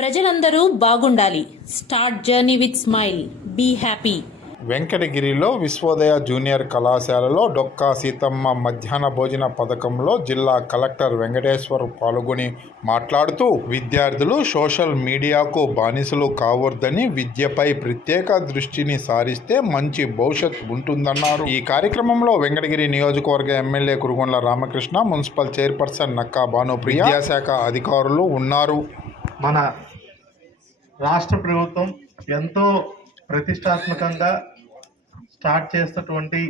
ప్రజలందరూ బాగుండాలి. Start journey with smile. Be happy. వెంకటగిరిలో విశ్వోదయ జూనియర్ కళాశాలలో డొక్కా సీతమ్మ మధ్యాహ్న భోజన పథకంలో జిల్లా కలెక్టర్ వెంకటేశ్వర్ పాల్గొని మాట్లాడుతూ విద్యార్థులు సోషల్ మీడియాకు బానిసలు కావద్దని విద్యపై ప్రత్యేక దృష్టిని సారిస్తే మంచి భవిష్యత్ ఉంటుందన్నారు. ఈ కార్యక్రమంలో వెంకటగిరి నియోజకవర్గ MLA Kurugondla Ramakrishna municipal chairperson Nakka Bhanupriya విద్యాశాఖ అధికారులు ఉన్నారు. మన రాష్ట్ర ప్రభుత్వం ఎంతో ప్రతిష్టాత్మకంగా స్టార్ట్ చేస్తున్నటువంటి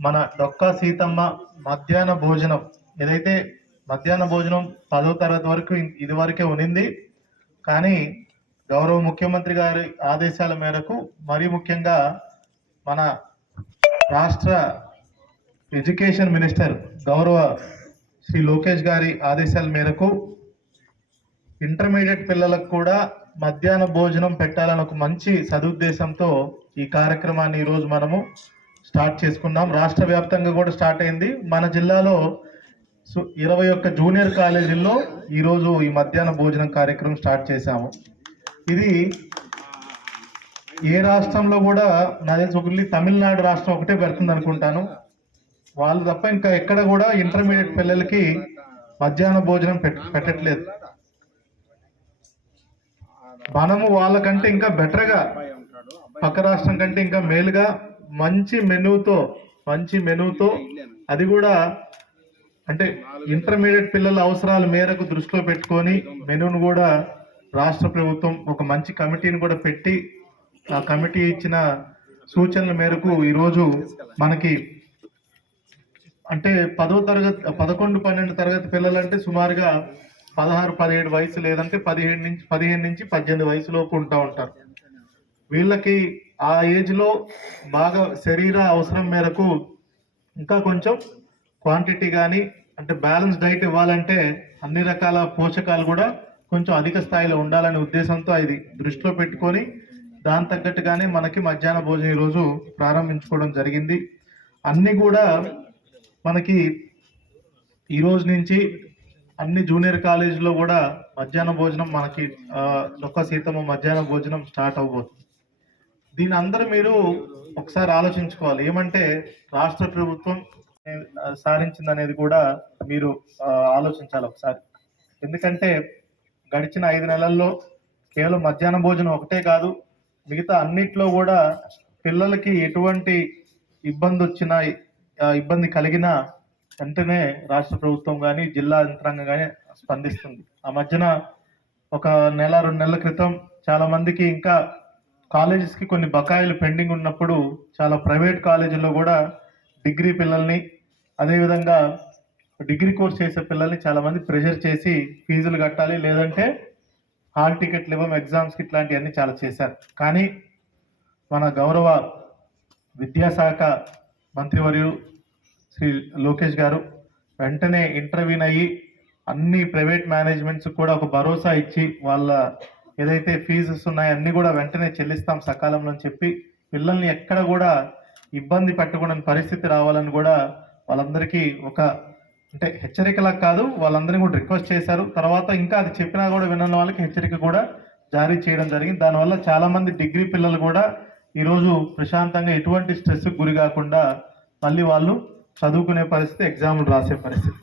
మన డొక్కా సీతమ్మ మధ్యాహ్న భోజనం. ఏదైతే మధ్యాహ్న భోజనం పదో తరగతి వరకు ఇది వరకే ఉనింది కానీ గౌరవ ముఖ్యమంత్రి గారి ఆదేశాల మేరకు మరీ ముఖ్యంగా మన రాష్ట్ర ఎడ్యుకేషన్ మినిస్టర్ గౌరవ శ్రీ లోకేష్ గారి ఆదేశాల మేరకు ఇంటర్మీడియట్ పిల్లలకు కూడా మధ్యాహ్న భోజనం పెట్టాలని ఒక మంచి సదుద్దేశంతో ఈ కార్యక్రమాన్ని ఈరోజు మనము స్టార్ట్ చేసుకున్నాం. రాష్ట్ర వ్యాప్తంగా కూడా స్టార్ట్ అయింది. మన జిల్లాలో సు- ఇరవై ఒక్క జూనియర్ కాలేజీల్లో ఈరోజు ఈ మధ్యాహ్న భోజనం కార్యక్రమం స్టార్ట్ చేశాము. ఇది ఏ రాష్ట్రంలో కూడా నా తెలిసి ఒకటి తమిళనాడు రాష్ట్రం ఒకటే పెడుతుంది అనుకుంటాను. వాళ్ళు తప్ప ఇంకా ఎక్కడ కూడా ఇంటర్మీడియట్ పిల్లలకి మధ్యాహ్న భోజనం పెట్ పెట్టట్లేదు. మనము వాళ్ళకంటే ఇంకా బెటర్గా పక్క రాష్ట్రం కంటే ఇంకా మేలుగా మంచి మెనూతో మంచి మెనూతో అది కూడా అంటే ఇంటర్మీడియట్ పిల్లల అవసరాల మేరకు దృష్టిలో పెట్టుకొని మెనూను కూడా రాష్ట్ర ప్రభుత్వం ఒక మంచి కమిటీని కూడా పెట్టి ఆ కమిటీ ఇచ్చిన సూచనల మేరకు ఈరోజు మనకి అంటే పదో తరగతి పదకొండు పన్నెండు తరగతి పిల్లలంటే సుమారుగా పదహారు పదిహేడు వయసు లేదంటే పదిహేడు నుంచి పదిహేను నుంచి పద్దెనిమిది వయసులోపు ఉంటా ఉంటారు. వీళ్ళకి ఆ ఏజ్లో బాగా శరీర అవసరం మేరకు ఇంకా కొంచెం క్వాంటిటీ కానీ అంటే బ్యాలెన్స్ డైట్ ఇవ్వాలంటే అన్ని రకాల పోషకాలు కూడా కొంచెం అధిక స్థాయిలో ఉండాలనే ఉద్దేశంతో ఇది దృష్టిలో పెట్టుకొని దాని తగ్గట్టుగానే మనకి మధ్యాహ్న భోజనం ఈరోజు ప్రారంభించుకోవడం జరిగింది. అన్నీ కూడా మనకి ఈ రోజు నుంచి అన్ని జూనియర్ కాలేజీలో కూడా మధ్యాహ్న భోజనం మనకి ఆ, సీతమ్మ మధ్యాహ్న భోజనం స్టార్ట్ అవ్వబోతుంది. దీని అందరూ మీరు ఒకసారి ఆలోచించుకోవాలి. ఏమంటే రాష్ట్ర ప్రభుత్వం సాధించింది అనేది కూడా మీరు ఆలోచించాలి ఒకసారి. ఎందుకంటే గడిచిన ఐదు నెలల్లో కేవలం మధ్యాహ్న భోజనం ఒకటే కాదు మిగతా అన్నిట్లో కూడా పిల్లలకి ఎటువంటి ఇబ్బంది వచ్చినా ఇబ్బంది కలిగినా వెంటనే రాష్ట్ర ప్రభుత్వం కానీ జిల్లా యంత్రాంగం కానీ స్పందిస్తుంది. ఆ మధ్యన ఒక నెల రెండు నెలల క్రితం చాలా మందికి ఇంకా కాలేజెస్కి కొన్ని బకాయిలు పెండింగ్ ఉన్నప్పుడు చాలా ప్రైవేట్ కాలేజీల్లో కూడా డిగ్రీ పిల్లల్ని అదేవిధంగా డిగ్రీ కోర్స్ చేసే పిల్లల్ని చాలా మంది ప్రెషర్ చేసి ఫీజులు కట్టాలి. లేదంటే హాల్ టికెట్లు ఇవ్వం ఎగ్జామ్స్కి ఇట్లాంటివన్నీ చాలా చేశారు. కానీ మన గౌరవ విద్యాశాఖ మంత్రివర్యులు శ్రీ లోకేష్ గారు వెంటనే ఇంటర్వ్యూన్ అయ్యి అన్ని ప్రైవేట్ మేనేజ్మెంట్స్ కూడా ఒక భరోసా ఇచ్చి వాళ్ళ ఏదైతే ఫీజెస్ ఉన్నాయో అన్ని కూడా వెంటనే చెల్లిస్తాం సకాలంలో అని చెప్పి పిల్లల్ని ఎక్కడ కూడా ఇబ్బంది పెట్టకూడని పరిస్థితి రావాలని కూడా వాళ్ళందరికీ ఒక అంటే హెచ్చరికలా కాదు వాళ్ళందరినీ కూడా రిక్వెస్ట్ చేశారు. తర్వాత ఇంకా అది చెప్పినా కూడా వినని వాళ్ళకి హెచ్చరిక కూడా జారీ చేయడం జరిగింది. దానివల్ల చాలామంది డిగ్రీ పిల్లలు కూడా ఈరోజు ప్రశాంతంగా ఎటువంటి స్ట్రెస్కి గురి కాకుండా మళ్ళీ వాళ్ళు చదువుకునే పరిస్థితి ఎగ్జామ్లు రాసే పరిస్థితి.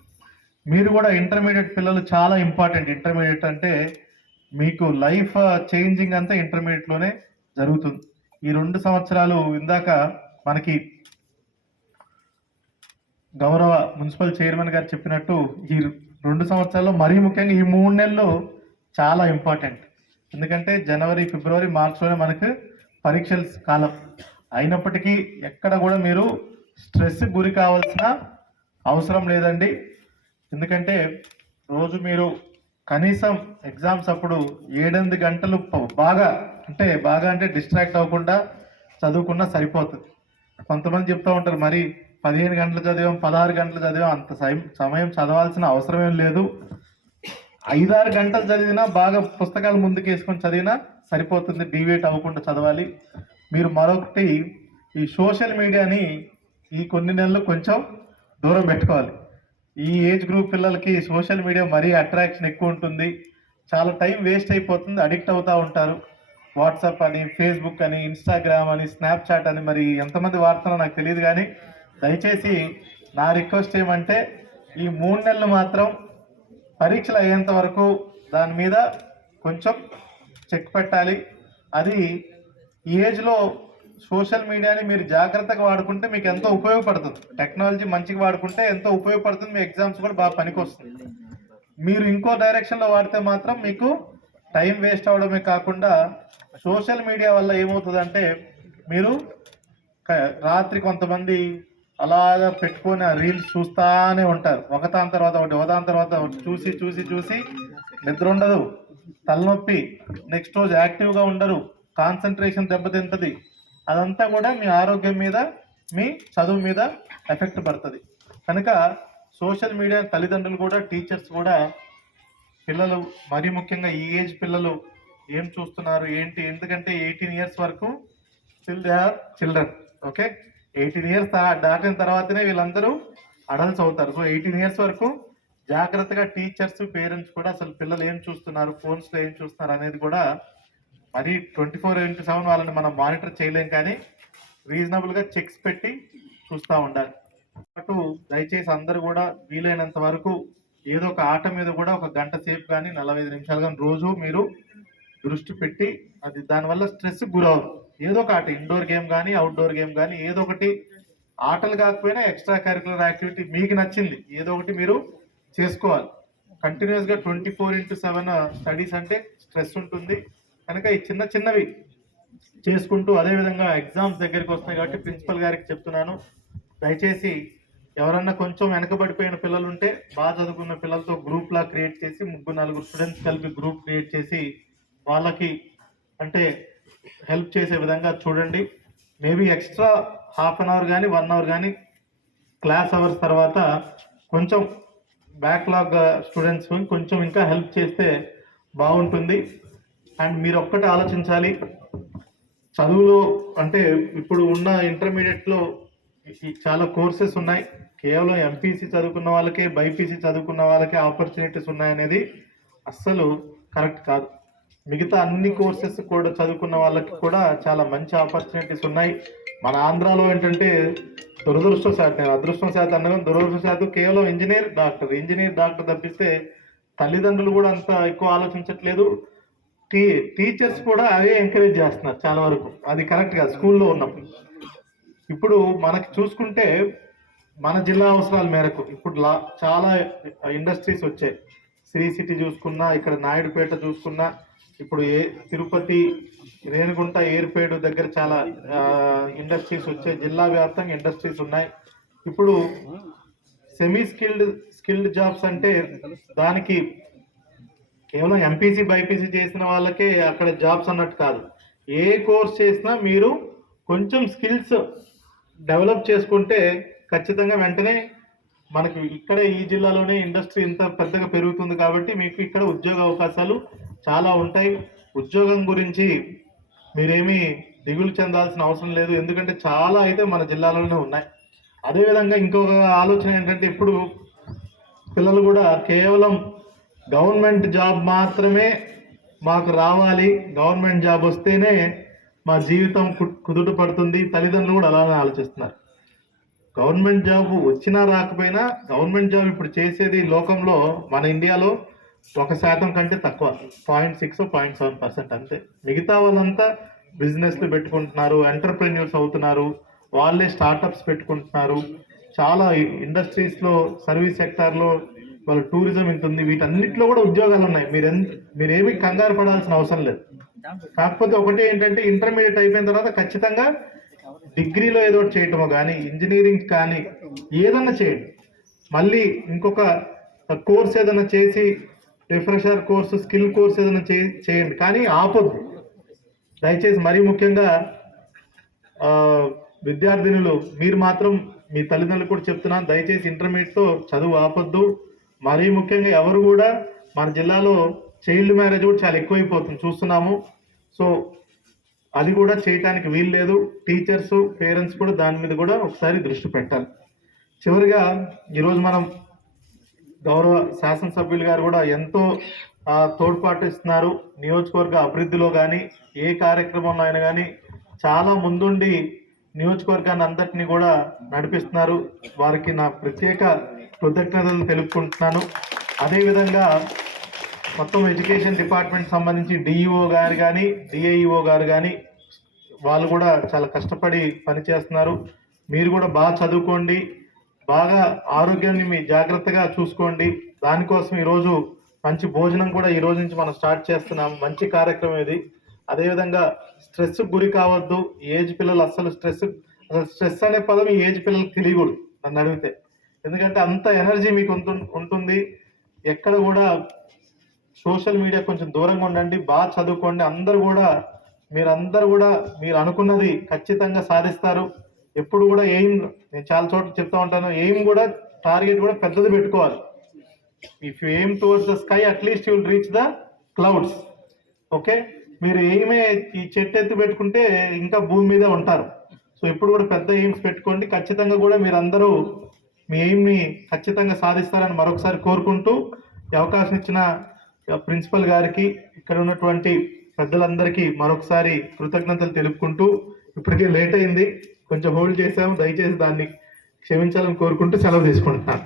మీరు కూడా ఇంటర్మీడియట్ పిల్లలు చాలా ఇంపార్టెంట్ ఇంటర్మీడియట్ అంటే మీకు లైఫ్ చేంజింగ్ అంతా ఇంటర్మీడియట్లోనే జరుగుతుంది. ఈ రెండు సంవత్సరాలు ఇందాక మనకి గౌరవ మున్సిపల్ చైర్మన్ గారు చెప్పినట్టు ఈ రెండు సంవత్సరాల్లో మరీ ముఖ్యంగా ఈ మూడు నెలలు చాలా ఇంపార్టెంట్ ఎందుకంటే జనవరి ఫిబ్రవరి మార్చ్లోనే మనకు పరీక్షల కాలం. అయినప్పటికీ ఎక్కడ కూడా మీరు స్ట్రెస్ గురి కావాల్సిన అవసరం లేదండి. ఎందుకంటే రోజు మీరు కనీసం ఎగ్జామ్స్ అప్పుడు ఏడెనిమిది గంటలు బాగా అంటే బాగా అంటే డిస్ట్రాక్ట్ అవ్వకుండా చదువుకున్నా సరిపోతుంది. కొంతమంది చెప్తూ ఉంటారు మరి పదిహేను గంటలు చదివాం పదహారు గంటలు చదివాం అంత సై- సమయం చదవాల్సిన అవసరం ఏం లేదు. ఐదారు గంటలు చదివినా బాగా పుస్తకాలు ముందుకు వేసుకొని చదివినా సరిపోతుంది డివేట్ అవ్వకుండా చదవాలి. మీరు మరొకటి ఈ సోషల్ మీడియాని ఈ కొన్ని నెలలు కొంచెం దూరం పెట్టుకోవాలి. ఈ ఏజ్ గ్రూప్ పిల్లలకి సోషల్ మీడియా మరీ అట్రాక్షన్ ఎక్కువ ఉంటుంది. చాలా టైం వేస్ట్ అయిపోతుంది అడిక్ట్ అవుతూ ఉంటారు. వాట్సాప్ అని ఫేస్బుక్ అని ఇన్స్టాగ్రామ్ అని స్నాప్చాట్ అని మరి ఎంతమంది వాడుతున్నారో నాకు తెలియదు కానీ దయచేసి నా రిక్వెస్ట్ ఏమంటే ఈ మూడు నెలలు మాత్రం పరీక్షలు అయ్యేంత వరకు దాని మీద కొంచెం చెక్ పెట్టాలి. అది ఈ ఏజ్లో సోషల్ మీడియాని మీరు జాగ్రత్తగా వాడుకుంటే మీకు ఎంతో ఉపయోగపడుతుంది. టెక్నాలజీ మంచిగా వాడుకుంటే ఎంతో ఉపయోగపడుతుంది. మీ ఎగ్జామ్స్ కూడా బాగా పనికొస్తుంది. మీరు ఇంకో డైరెక్షన్లో వాడితే మాత్రం మీకు టైం వేస్ట్ అవడమే కాకుండా సోషల్ మీడియా వల్ల ఏమవుతుందంటే మీరు రాత్రి కొంతమంది అలాగా పెట్టుకొని ఆ రీల్స్ చూస్తానే ఉంటారు. ఒకదాని తర్వాత ఒకటి ఒకదాని తర్వాత ఒకటి చూసి చూసి చూసి నిద్ర ఉండదు. తలనొప్పి. నెక్స్ట్ రోజు యాక్టివ్గా ఉండరు. కాన్సన్ట్రేషన్ దెబ్బతింటది. అదంతా కూడా మీ ఆరోగ్యం మీద మీ చదువు మీద ఎఫెక్ట్ పడుతుంది. కనుక సోషల్ మీడియా తల్లిదండ్రులు కూడా టీచర్స్ కూడా పిల్లలు మరీ ముఖ్యంగా ఈ ఏజ్ పిల్లలు ఏం చూస్తున్నారు ఏంటి? ఎందుకంటే ఎయిటీన్ ఇయర్స్ వరకు still they are children okay eighteen years దాటిన తర్వాతనే వీళ్ళందరూ అడల్ట్స్ అవుతారు. సో ఎయిటీన్ ఇయర్స్ వరకు జాగ్రత్తగా టీచర్స్ పేరెంట్స్ కూడా అసలు పిల్లలు ఏం చూస్తున్నారు ఫోన్స్లో ఏం చూస్తున్నారు అనేది కూడా మరీ ట్వంటీ ఫోర్ ఇంటూ సెవెన్ వాళ్ళని మనం మానిటర్ చేయలేం కానీ రీజనబుల్గా చెక్స్ పెట్టి చూస్తూ ఉండాలి. అటు దయచేసి అందరూ కూడా వీలైనంత వరకు ఏదో ఒక ఆట మీద కూడా ఒక గంట సేపు కానీ నలభై ఐదు నిమిషాలు కానీ రోజు మీరు దృష్టి పెట్టి అది దానివల్ల స్ట్రెస్ గురవరు ఏదో ఒక ఆట ఇండోర్ గేమ్ కానీ అవుట్డోర్ గేమ్ కానీ ఏదో ఒకటి ఆటలు కాకపోయినా ఎక్స్ట్రా కరికులర్ యాక్టివిటీ మీకు నచ్చింది. ఏదో ఒకటి మీరు చేసుకోవాలి. కంటిన్యూస్గా twenty four into seven studies అంటే స్ట్రెస్ ఉంటుంది. కనుక ఈ చిన్న చిన్నవి చేసుకుంటూ అదేవిధంగా ఎగ్జామ్స్ దగ్గరికి వస్తున్నాయి కాబట్టి ప్రిన్సిపల్ గారికి చెప్తున్నాను. దయచేసి ఎవరన్నా కొంచెం వెనకబడిపోయిన పిల్లలు ఉంటే బాగా చదువుకున్న పిల్లలతో గ్రూప్లా క్రియేట్ చేసి ముగ్గురు నలుగురు స్టూడెంట్స్ కలిపి గ్రూప్ క్రియేట్ చేసి వాళ్ళకి అంటే హెల్ప్ చేసే విధంగా చూడండి. Maybe extra half an hour కానీ వన్ అవర్ కానీ క్లాస్ అవర్స్ తర్వాత కొంచెం బ్యాక్లాగ్ స్టూడెంట్స్ కొంచెం ఇంకా హెల్ప్ చేస్తే బాగుంటుంది. అండ్ మీరు ఒక్కటి ఆలోచించాలి. చదువులో అంటే ఇప్పుడు ఉన్న ఇంటర్మీడియట్లో చాలా కోర్సెస్ ఉన్నాయి. కేవలం ఎంపీసీ చదువుకున్న వాళ్ళకే బైపీసీ చదువుకున్న వాళ్ళకే ఆపర్చునిటీస్ ఉన్నాయనేది అస్సలు కరెక్ట్ కాదు. మిగతా అన్ని కోర్సెస్ కూడా చదువుకున్న వాళ్ళకి కూడా చాలా మంచి ఆపర్చునిటీస్ ఉన్నాయి. మన ఆంధ్రాలో ఏంటంటే దురదృష్టశాతం నేను అదృష్టం శాతం అన్నగా దురదృష్టశాతం కేవలం ఇంజనీర్ డాక్టర్ ఇంజనీర్ డాక్టర్ తప్పిస్తే తల్లిదండ్రులు కూడా అంత ఎక్కువ ఆలోచించట్లేదు. టీ టీచర్స్ కూడా అవే ఎంకరేజ్ చేస్తున్నారు చాలా వరకు. అది కరెక్ట్ కాదు స్కూల్లో ఉన్నప్పుడు. ఇప్పుడు మనకి చూసుకుంటే మన జిల్లా అవసరాల మేరకు ఇప్పుడు లా చాలా ఇండస్ట్రీస్ వచ్చాయి. శ్రీ సిటీ చూసుకున్నా ఇక్కడ నాయుడుపేట చూసుకున్నా ఇప్పుడు ఏ తిరుపతి రేణుగుంట ఏర్పేడు దగ్గర చాలా ఇండస్ట్రీస్ వచ్చాయి. జిల్లా వ్యాప్తంగా ఇండస్ట్రీస్ ఉన్నాయి. ఇప్పుడు సెమీ స్కిల్డ్ స్కిల్డ్ జాబ్స్ అంటే దానికి కేవలం ఎంపీసీ బైపీసీ చేసిన వాళ్ళకే అక్కడ జాబ్స్ అన్నట్టు కాదు. ఏ కోర్స్ చేసినా మీరు కొంచెం స్కిల్స్ డెవలప్ చేసుకుంటే ఖచ్చితంగా వెంటనే మనకి ఇక్కడ ఈ జిల్లాలోనే ఇండస్ట్రీ ఇంత పెద్దగా పెరుగుతుంది కాబట్టి మీకు ఇక్కడ ఉద్యోగ అవకాశాలు చాలా ఉంటాయి. ఉద్యోగం గురించి మీరేమీ దిగులు చెందాల్సిన అవసరం లేదు. ఎందుకంటే చాలా అయితే మన జిల్లాలోనే ఉన్నాయి. అదేవిధంగా ఇంకొక ఆలోచన ఏంటంటే ఇప్పుడు పిల్లలు కూడా కేవలం గవర్నమెంట్ జాబ్ మాత్రమే మాకు రావాలి. గవర్నమెంట్ జాబ్ వస్తేనే మా జీవితం కు- కుదుట పడుతుంది. తల్లిదండ్రులు కూడా అలానే ఆలోచిస్తున్నారు. గవర్నమెంట్ జాబ్ వచ్చినా రాకపోయినా గవర్నమెంట్ జాబ్ ఇప్పుడు చేసేది లోకంలో మన ఇండియాలో ఒక శాతం కంటే తక్కువ. Point six point seven percent అంతే. మిగతా వాళ్ళంతా బిజినెస్లు పెట్టుకుంటున్నారు ఎంటర్ప్రెన్యూర్స్ అవుతున్నారు వాళ్ళే స్టార్టప్స్ పెట్టుకుంటున్నారు. చాలా ఇండస్ట్రీస్లో సర్వీస్ సెక్టార్లో వాళ్ళ టూరిజం ఇంత ఉంది వీటన్నిటిలో కూడా ఉద్యోగాలు ఉన్నాయి. మీరు మీరేమి కంగారు పడాల్సిన అవసరం లేదు. కాకపోతే ఒకటి ఏంటంటే ఇంటర్మీడియట్ అయిపోయిన తర్వాత ఖచ్చితంగా డిగ్రీలో ఏదో ఒకటి చేయటమో కానీ ఇంజనీరింగ్ కానీ ఏదన్నా చేయండి. మళ్ళీ ఇంకొక కోర్స్ ఏదైనా చేసి రిఫ్రెషర్ కోర్సు స్కిల్ కోర్స్ ఏదైనా చే- చేయండి. కానీ ఆపొద్దు. దయచేసి మరీ ముఖ్యంగా విద్యార్థినులు మీరు మాత్రం మీ తల్లిదండ్రులు కూడా చెప్తున్నాను దయచేసి ఇంటర్మీడియట్తో చదువు ఆపొద్దు. మరీ ముఖ్యంగా ఎవరు కూడా మన జిల్లాలో చైల్డ్ మ్యారేజ్ కూడా చాలా ఎక్కువైపోతుంది చూస్తున్నాము. సో అది కూడా చేయటానికి వీలు లేదు. టీచర్స్ పేరెంట్స్ కూడా దాని మీద కూడా ఒకసారి దృష్టి పెట్టాలి. చివరిగా ఈరోజు మనం గౌరవ శాసనసభ్యులు గారు కూడా ఎంతో తోడ్పాటు ఇస్తున్నారు. నియోజకవర్గ అభివృద్ధిలో కానీ ఏ కార్యక్రమంలో అయినా కానీ చాలా ముందుండి నియోజకవర్గాన్ని అంతటిని కూడా నడిపిస్తున్నారు. వారికి నా ప్రత్యేక కృతజ్ఞతలు తెలుపుకుంటున్నాను. అదేవిధంగా మొత్తం ఎడ్యుకేషన్ డిపార్ట్మెంట్ సంబంధించి డిఈఓ గారు కానీ డిఐఈఓ గారు కానీ వాళ్ళు కూడా చాలా కష్టపడి పనిచేస్తున్నారు. మీరు కూడా బాగా చదువుకోండి. బాగా ఆరోగ్యాన్ని మీ జాగ్రత్తగా చూసుకోండి. దానికోసం ఈరోజు మంచి భోజనం కూడా ఈ రోజు నుంచి మనం స్టార్ట్ చేస్తున్నాం. మంచి కార్యక్రమం ఇది. అదేవిధంగా స్ట్రెస్ గురి కావద్దు. ఏజ్ పిల్లలు అస్సలు స్ట్రెస్ అసలు స్ట్రెస్ అనే పదం ఈ ఏజ్ పిల్లలకు తెలియకూడదు. నన్ను అడిగితే. ఎందుకంటే అంత ఎనర్జీ మీకు ఉంటుంది. ఎక్కడ కూడా సోషల్ మీడియా కొంచెం దూరంగా ఉండండి బాగా చదువుకోండి. అందరూ కూడా మీరందరూ కూడా మీరు అనుకున్నది ఖచ్చితంగా సాధిస్తారు. ఎప్పుడు కూడా ఎయిమ్ నేను చాలా చోట్ల చెప్తా ఉంటాను ఎయిమ్ కూడా టార్గెట్ కూడా పెద్దది పెట్టుకోవాలి. If you aim towards the sky at least you reach the clouds okay మీరు ఎయిమే ఈ చెట్టు ఎత్తి పెట్టుకుంటే ఇంకా భూమి మీద ఉంటారు. సో ఇప్పుడు కూడా పెద్ద ఎయిమ్స్ పెట్టుకోండి. ఖచ్చితంగా కూడా మీరు అందరూ మీ ఎయిమ్ని ఖచ్చితంగా సాధిస్తారని మరొకసారి కోరుకుంటూ ఈ అవకాశం ఇచ్చిన ప్రిన్సిపల్ గారికి ఇక్కడ ఉన్నటువంటి పెద్దలందరికీ మరొకసారి కృతజ్ఞతలు తెలుపుకుంటూ ఇప్పటికే లేట్ అయింది. కొంచెం హోల్డ్ చేసాము దయచేసి దాన్ని క్షమించాలని కోరుకుంటూ సెలవు తీసుకుంటున్నాను.